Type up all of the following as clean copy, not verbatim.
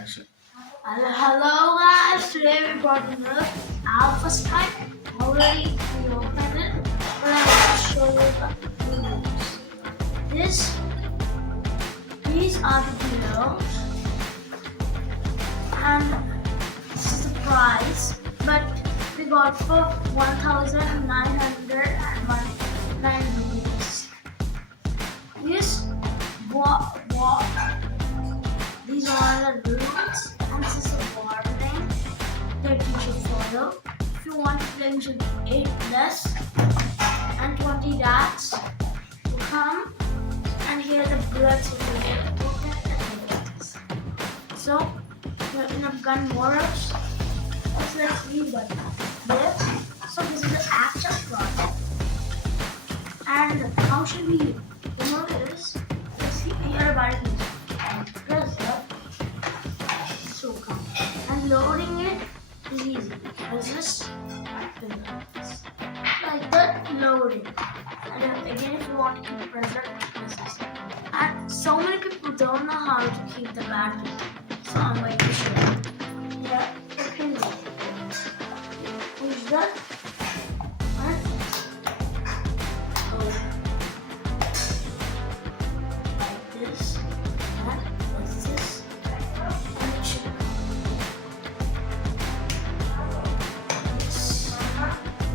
action. Hello guys, today we brought another alpha strike. Already we opened it, but I want to show you the rules. These are the deals, and this is the price, but we got for 1,909 rupees. These are the rules, and this is a warning that you should follow. If you want to play, you should 8 plus and 20 dots will come, and here the bullets will be so you're in a gun modus. Let's read what this. So this is the actual product, and how should we remove this? Let's see here about it. Press the so come, and loading it is easy because this like that loading. And again, if you want to keep press this. And so many people don't know how to keep the battery, so I'm going to show you. Yeah, okay. Push that. And go like this. And press this. And it should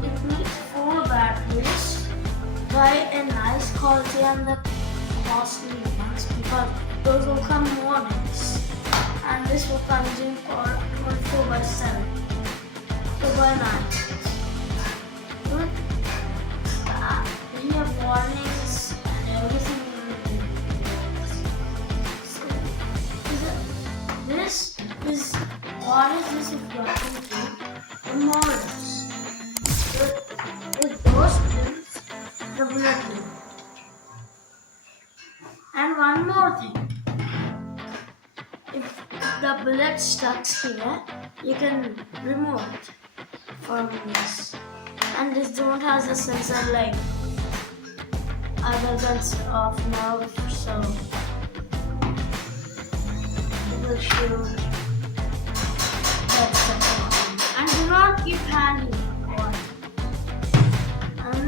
it needs 4 batteries. Buy a nice quality and the costly ones because those will come more nice. And this will consume for 4x7. 4x9. Good. Then you have warnings and everything. So, this is what is this if you are going to the models. With those pins, the bullet pin. And one more thing. If the bullet stuck here, you can remove it from this. And this don't have a sensor like other guns of Nerf, so it will show that sensor. And do not keep handling on. And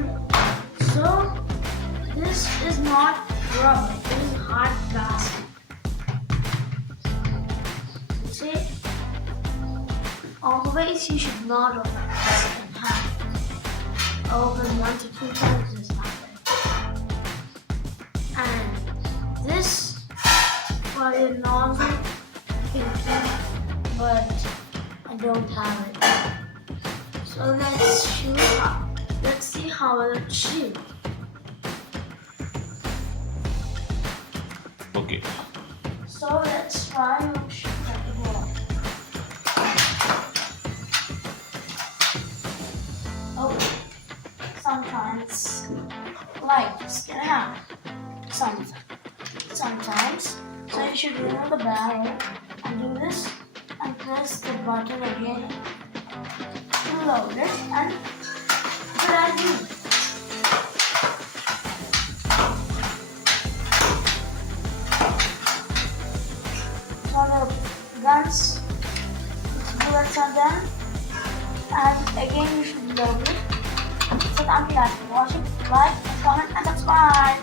so this is not rubber, this is hard plastic. See? Always you should not open the second hand. Open 1 to 2 times this happens. And this for your nozzle you can keep, but I don't have it. So let's see how it shoots. Okay. So let's try and shoot at the ball. Oh, sometimes like this can happen. Sometimes. So you should remove the barrel and do this and press the button again to load it and put it in. Guns, bullets are done, and again you should load it. So thank you guys for watching. Like, comment, and subscribe.